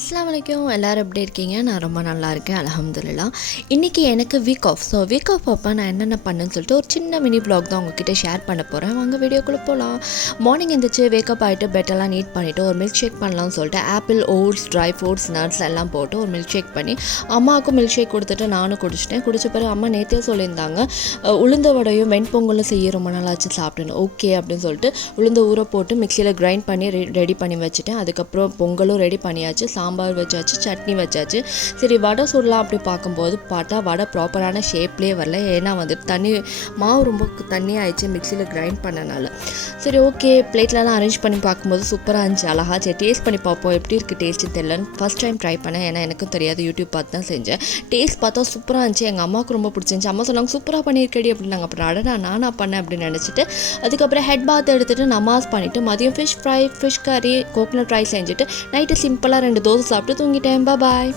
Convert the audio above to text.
அஸ்ஸலாமு அலைக்கும். எல்லோரும் எப்படி இருக்கீங்க? நான் ரொம்ப நல்லா இருக்கேன், அல்ஹம்துலில்லாஹ். இன்றைக்கி எனக்கு week off. So week off அப்போ நான் என்னென்ன பண்ணேன்னு சொல்லிட்டு ஒரு சின்ன மினி வ்ளாக் தான் உங்ககிட்ட ஷேர் பண்ண போகிறேன். வாங்க வீடியோக்குள்ளே போகலாம். மார்னிங் எழுந்திரிச்சு வேக்கப் ஆகிட்டு பெட்டெல்லாம் நீட் பண்ணிவிட்டு ஒரு மில்க் ஷேக் பண்ணலாம்னு சொல்லிட்டு apple, oats, dry fruits, nuts எல்லாம் போட்டு ஒரு மில்க் ஷேக் பண்ணி அம்மாவுக்கும் மில்க் ஷேக் கொடுத்துட்டு நானும் குடிச்சிட்டேன். குடிச்ச பிறகு அம்மா நேற்றே சொல்லியிருந்தாங்க உளுந்த வடையும் வெண்பொங்கலும் செய்ய ரொம்ப நாளாச்சு சாப்பிட்டேன்னு. ஓகே அப்படின்னு சொல்லிட்டு உளுந்த ஊற போட்டு மிக்சியில் கிரைண்ட் பண்ணி ரெடி பண்ணி வச்சுட்டேன். அதுக்கப்புறம் பொங்கலும் ரெடி பண்ணியாச்சு, சாம்பார் வச்சாச்சு, சட்னி வச்சாச்சு. சரி வடை சுடலாம் அப்படி பார்க்கும்போது பார்த்தா வடை ப்ராப்பரான ஷேப்லேயே வரல. ஏன்னா வந்துட்டு மாவு ரொம்ப தண்ணி ஆயிடுச்சு மிக்சியில் கிரைண்ட் பண்ணனால. சரி ஓகே, பிளேட்லலாம் அரேஞ்ச் பண்ணி பார்க்கும்போது சூப்பராக இருந்துச்சு, அழகா. சரி டேஸ்ட் பண்ணி பார்ப்போம் எப்படி இருக்குது டேஸ்ட்டு தெரியலன்னு ஃபஸ்ட் டைம் ட்ரை பண்ணேன். ஏன்னா எனக்கும் தெரியாது, யூடியூப் பார்த்து தான் செஞ்சேன். டேஸ்ட் பார்த்தா சூப்பராக இருந்துச்சு. எங்கள் அம்மாவுக்கு ரொம்ப பிடிச்சிருந்துச்சு. அம்மா சொன்னாங்க சூப்பராக பண்ணியிருக்கடி அப்படின்னாங்க. அப்புறம் அடடா நானா பண்ணேன் அப்படின்னு நினச்சிட்டு அதுக்கப்புறம் ஹெட் பாத் எடுத்துகிட்டு நமாஸ் பண்ணிவிட்டு மதியம் ஃபிஷ் ஃப்ரை, ஃபிஷ் கறி, கோகனட் ரைஸ் செஞ்சுட்டு நைட்டு சிம்பிளாக 2 தோசை சாப்பிட்டு தூங்கிட்டேன். பாய்.